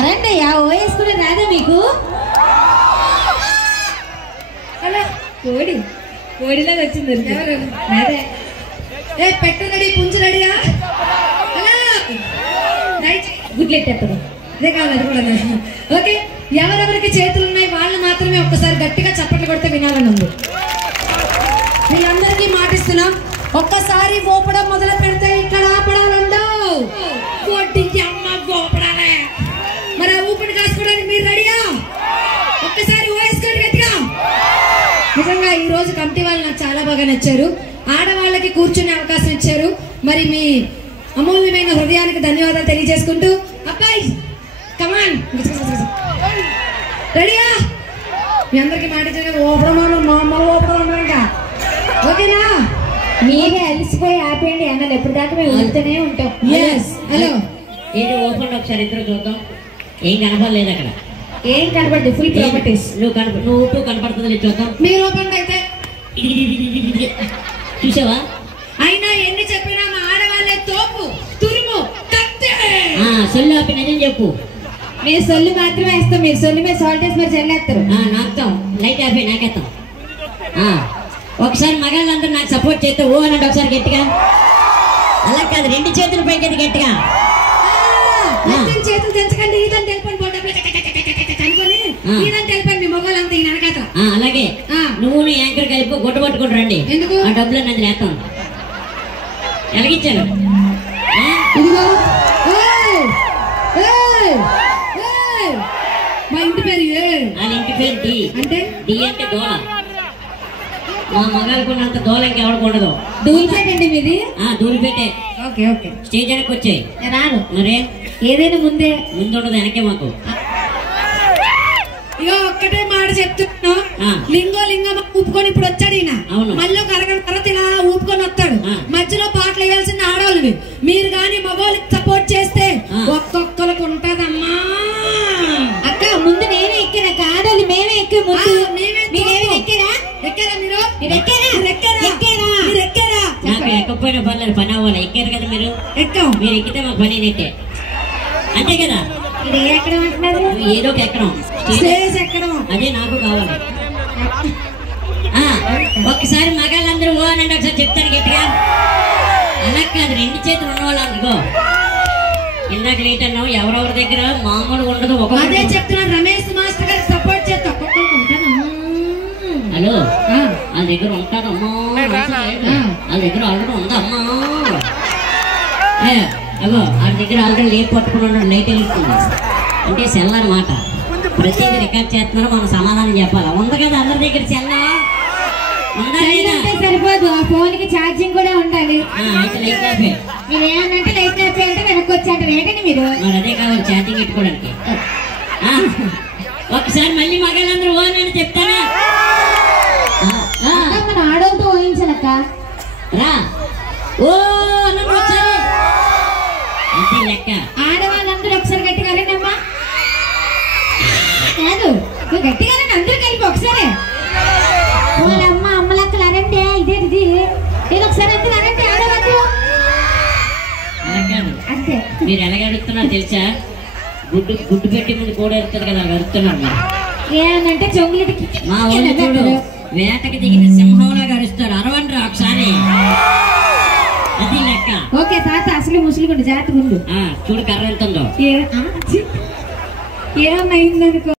అరండయ్యా ఓవేసుకునే రాదా మీకు? అలా కోడిలాగా వచ్చింది. ఎవరు అదే పెట్ట రెడీ, పుంజు రెడీయా? అలా గుడ్లెట్టేప్పుడు అదే కాదు, అది కూడా. ఓకే, ఎవరెవరికి చేతులు ఉన్నాయి వాళ్ళు మాత్రమే ఒక్కసారి గట్టిగా చప్పట్లు కొడితే వినాలని ఉంది. వీళ్ళందరికీ మాటిస్తున్నాం, ఒక్కసారి ఊపడం మొదలు పెడితే ఇక్కడ ఆపడాలండవు. ఊపడాలే. మరి ఆ ఊపిడి కాసుకోవడానికి మీరు రెడీయా? ఒక్కసారి వేసుకోండి గట్టిగా. నిజంగా ఈ రోజు కమిటీ వాళ్ళు నాకు చాలా బాగా నచ్చారు. ఆడవాళ్ళకి కూర్చునే అవకాశం ఇచ్చారు. మరి మీ అమూల్యమైన హృదయానికి ధన్యవాదాలు తెలియజేసుకుంటూ, అబ్బాయి కమాన్ రెడీయా? మీ అందరికి మాట ఓకేనా? మీరే అలిసిపోయి ఆపేయండి అన్నలు, ఎప్పుడు దాకా మేము వెళ్తూనే ఉంటాం. హలో, ఏదో ఓపెన్ ఒకసారి ఇద్దరు చూద్దాం. ఏం కనపడలేదు అక్కడ. ఏం కనపడదు, ఫుల్ ప్రాపర్టీస్. నువ్వు కనపడుతుంది చూద్దాం. మీరు ఓపెన్ అయితే చూసావా? అయినా ఎన్ని చెప్పినా మా ఆడవాళ్ళే తోపు, తురుము, కత్తి. సొల్లు ఆపి నిజం చెప్పు. మీరు సొల్లు మాత్రమే వేస్తాం, మీరు సొల్లు మీద సాల్ట్ వేసి మరి చల్లేస్తారు. నాకుతాం, లైట్ ఆపి నాకేస్తాం. ఒకసారి మగాళ్ళందరూ నాకు సపోర్ట్ చేస్తే ఓ అనండి ఒకసారి గట్టిగా. అలా కాదు, రెండు చేతులు పైకి గట్టిగా. చేతులు తెంచకండి, ఈదని తెలిపండి, అనుకోని ఈదని తెలిపండి. మీ మొగలంతా ఈ నరకత. అలాగే నువ్వు యాంకర్ కలిపి గుడ్డ పట్టుకుని రండి. ఎందుకు? ఆ డబ్బులు నది లేస్తాం. ఎలాగిచ్చాను? ఇదిగో మా ఇంటి పేరు వాళ్ళ ఇంటి పేరు డి. అంటే డి అంటే దోళ. మా మగాళ్ళకున్నంత దోళ ఇంకెవరికి ఉండదు. దూరిపేటండి మీది? దూరిపేటే. Okay okay. స్టేజ్ వెనక్కి వచ్చాయి. రాను మరే ఏదైనా ముందే ముందుండదు, వెనకే మాకు. ఇగో ఒక్కటే మాట చెప్తున్నా, లింగం ఊపుకొని ఇప్పుడు వచ్చాడు ఈయన. మళ్ళీ ఒక అరగంట తర్వాత ఇలా ఊపుకొని వస్తాడు. మధ్యలో పాటలు వేయాల్సిన ఆడవాళ్ళవి. మీరు గాని మగవాళ్ళకి సపోర్ట్ చేస్తే ఒక్కొక్కరికి ఉంటదమ్మా. అక్క ముందు నేనే ఎక్కినా, ఆడవాళ్ళు మేమే ఎక్కే ముందు. ఎక్కారా మీరు? నాకు ఎక్కపోయినా పర్లేదు, పని అవ్వాలి. ఎక్కారు కదా మీరు. ఎక్కాం. మీరు ఎక్కితే మాకు పని నెట్టే, అంతే కదా? ఏదో ఒక ఎక్కడం, అదే నాకు కావాలి. ఒకసారి మగాళ్ళందరూ ఓ అనండి ఒకసారి చెప్తాను గట్టిగా. అలా కాదు, రెండు చేతులు ఉన్నవాళ్ళు అనుకో. ఇందాక లేట్ అన్నావు, ఎవరెవరి దగ్గర మామూలుగా ఉండదు. అదే చెప్తున్నాను, రమేష్ మాస్టర్ గారికి సపోర్ట్ చేస్తా. హలో, వాళ్ళ దగ్గర ఉంటారమ్మా, వాళ్ళ దగ్గర ఆల్రెడీ ఉందమ్మా. అగో వాళ్ళ దగ్గర ఆల్రెడీ లేట్ పట్టుకుని ఉన్నాడు, లైట్ వెళ్తుంది అంటే సెల్ అన్నమాట. ప్రతిదీ రికార్డ్ చేస్తున్నారు, మనం సమాధానం చెప్పాలి. ఉంది కదా అందరి దగ్గర సెల్? సరిపోదు, ఆ ఫోన్ కి ఛార్జింగ్ కూడా ఉండాలి. మీరు ఏమన్నంటే లైట్ ఆపి అంటే వెనక్కి వచ్చాంటారు. ఏంటండి మీరు? మరి అదే కావాలి, ఛార్జింగ్ పెట్టుకోవడానికి. ఒకసారి మళ్ళీ మగాళ్ళందరూ ఓ అని చెప్తారా? మన ఆడవాళ్ళతో ఊహించాలక్క. రా ఓ ఒకసారి అంతే లెక్క. ఆడవాళ్ళందరూ ఒకసారి గట్టిగా అరేనమ్మా. కాదు, నువ్వు గట్టిగానే అందరూ కలిపి ఒకసారి వాళ్ళమ్మ అమ్మలక్కలు అరంటే ఇదేంటిది, నేను ఒకసారి అందరూ అరంటే ఆడవాళ్ళు అంతే. మీరు ఎలాగ అడుగుతున్నారు తెలుసా? గుడ్డు పెట్టి ముందు కూడా అడుగుతుంది కదా, అలా అడుగుతున్నారు మీరు. ఏమనంటే చొంగులకి మా ఊళ్ళో చూడు, వేటకి దిగిన సింహంలాగా అరుస్తారు. అరవండి ఒకసారి, అది లెక్క. ఓకే తాత, అసలు ముసలిగుండు జాగ్రత్తగా ఉండు. చూడు కర్ర ఎంత ఉందో. ఏమన్నా అయిందనుకో.